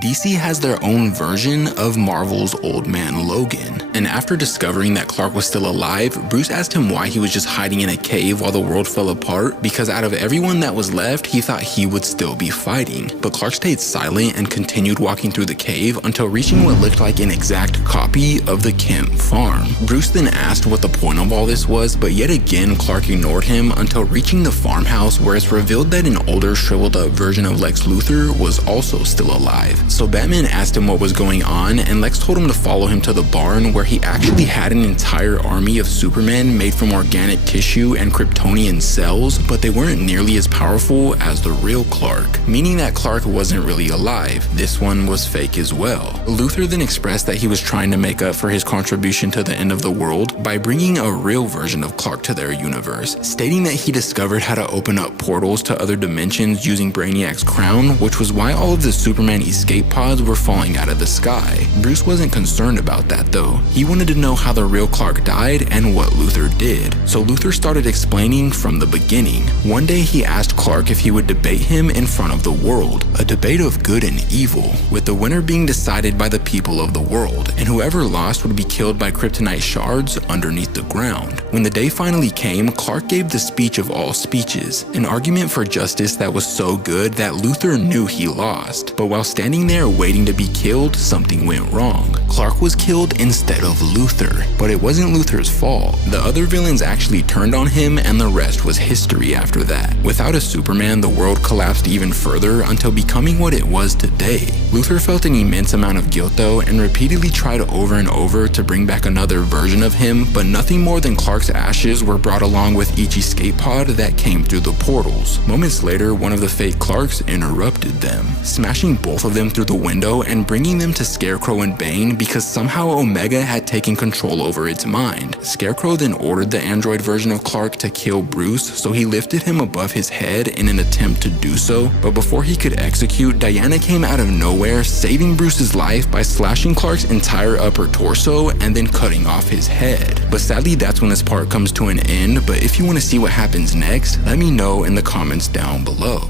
DC has their own version of Marvel's Old Man Logan, and after discovering that Clark was still alive, Bruce asked him why he was just hiding in a cave while the world fell apart, because out of everyone that was left, he thought he would still be fighting. But Clark stayed silent and continued walking through the cave until reaching what looked like an exact copy of the Kent farm. Bruce then asked what the point of all this was, but yet again Clark ignored him until reaching the farmhouse, where it's revealed that an older, shriveled up version of Lex Luthor was also still alive. So Batman asked him what was going on, and Lex told him to follow him to the barn, where he actually had an entire army of Supermen made from organic tissue and Kryptonian cells, but they weren't nearly as powerful as the real Clark, meaning that Clark wasn't really alive. This one was fake as well. Luthor then expressed that he was trying to make up for his contribution to the end of the world by bringing a real version of Clark to their universe, stating that he discovered how to open up portals to other dimensions using Brainiac's crown, which was why all of the Superman escape pods were falling out of the sky. Bruce wasn't concerned about that though. He wanted to know how the real Clark died and what Luthor did. So Luthor started explaining from the beginning. One day he asked Clark if he would debate him in front of the world, a debate of good and evil, with the winner being decided by the people of the world, and whoever lost would be killed by kryptonite shards underneath the ground. When the day finally came, Clark gave the speech of all speeches, an argument for justice that was so good that Luthor knew he lost. But while standing there waiting to be killed, something went wrong. Clark was killed instead of Luthor, but it wasn't Luthor's fault. The other villains actually turned on him, and the rest was history after that. Without a Superman, the world collapsed even further until becoming what it was today. Luthor felt an immense amount of guilt though, and repeatedly tried over and over to bring back another version of him, but nothing more than Clark's ashes were brought along with each escape pod that came through the portals. Moments later, one of the fake Clarks interrupted them, smashing both of them through the window and bringing them to Scarecrow and Bane because somehow Omega had taken control over its mind. Scarecrow then ordered the android version of Clark to kill Bruce, so he lifted him above his head in an attempt to do so, but before he could execute, Diana came out of nowhere, saving Bruce's life by slashing Clark's entire upper torso and then cutting off his head. But sadly, that's when this part comes to an end, but if you want to see what happens next, let me know in the comments down below.